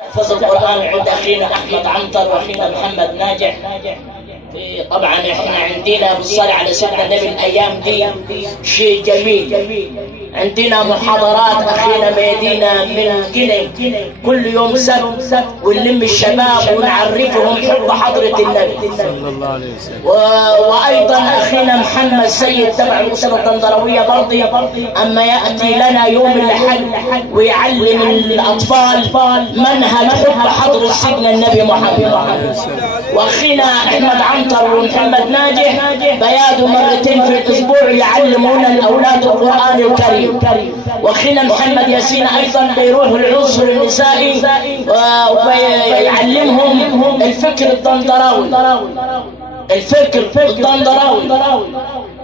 حفظ القرآن عند أخينا أحمد عنتر وأخينا محمد ناجح. طبعا احنا عندنا بالصلاة على سيدنا النبي الأيام دي شيء جميل. عندنا محاضرات أخينا بيدينا من جنة كل يوم سبت، ونلم الشباب ونعرفهم حب حضرة النبي صلى الله عليه وسلم. وأيضا أخينا محمد سيد تبع الأسرة الدندروية برضه أما يأتي لنا يوم الأحد ويعلم الأطفال منهج حب حضرة سيدنا النبي محمد. وأخينا أحمد عنتر ومحمد ناجح بيادوا مرتين في الأسبوع يعلمون الأولاد القرآن الكريم. واخينا محمد ياسين ايضا بيروح العنصر النسائي ويعلمهم الفكر الدندراوي.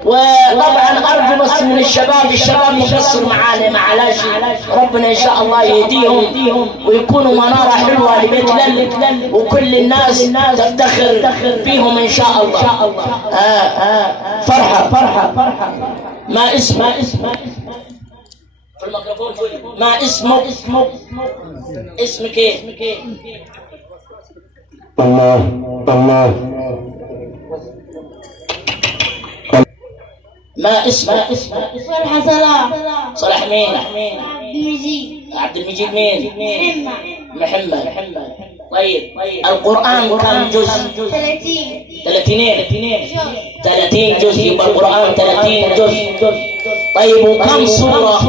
وطبعا ارجو بس من الشباب مقصر معانا معلش، ربنا ان شاء الله يهديهم ويكونوا مناره حلوه لبيت لل وكل الناس تفتخر بيهم ان شاء الله. فرحه ما اسمه في الميكروفون ما اسمك ايه؟ الله ما اسمك؟ صلاح مين؟ عبد المجيد مين؟ محمد. طيب القرآن كم جزء؟ 30 جزء. يبقى القرآن 30 جزء. طيب وكم سورة؟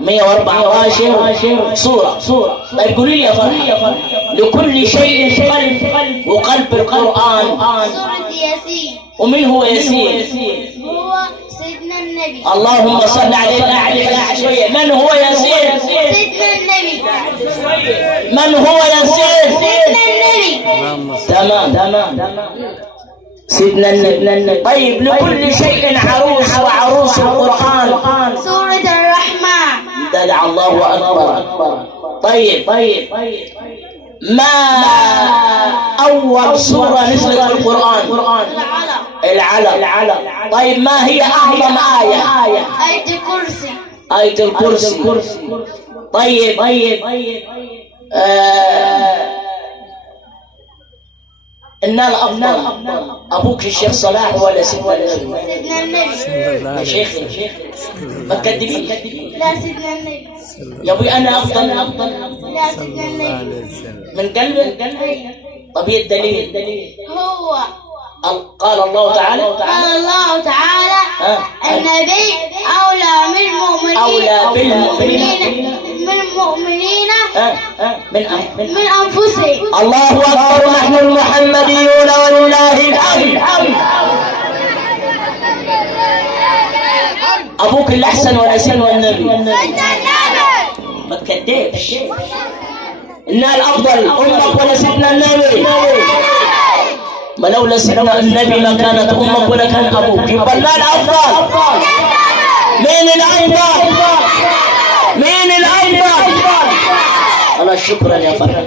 114 سورة. طيب قولي لي يا فرحة، لكل شيء قلب، وقلب القرآن سورة ياسين. ومن هو ياسين؟ هو سيدنا النبي. اللهم صل عليه أعلى شوية. من هو ياسين؟ سيدنا النبي. من هو ياسين؟ سيدنا النبي. تمام سيدنا النبي. طيب لكل شيء عروس، وعروس القرآن سورة الرحمن. دلع الله أكبر. طيب ما أول سورة نزلت في القرآن؟ العلق. طيب ما هي أعظم آية؟ آية الكرسي. طيب إن الأفضل أبوك الشيخ صلاح ولا سيدنا النبي؟ يا شيخ ما تكذبين. لا سيدنا النبي. يا أبوي أنا أفضل. لا سيدنا النبي. من قلبك. طب الدليل هو قال الله تعالى النبي أولى بالمؤمنين من أنفسهم. الله أكبر. نحن المحمديون ولله الحمد. أبوك اللي أحسن ولا سيدنا النبي؟ ما تكذبش. إن الأفضل أمك ولا سيدنا النبي؟ ما لولا سيدنا النبي ما كانت أمك ولا كان أبوك. يبقى لا الأفضل. مين الأفضل؟ الله شكرا يا فرح.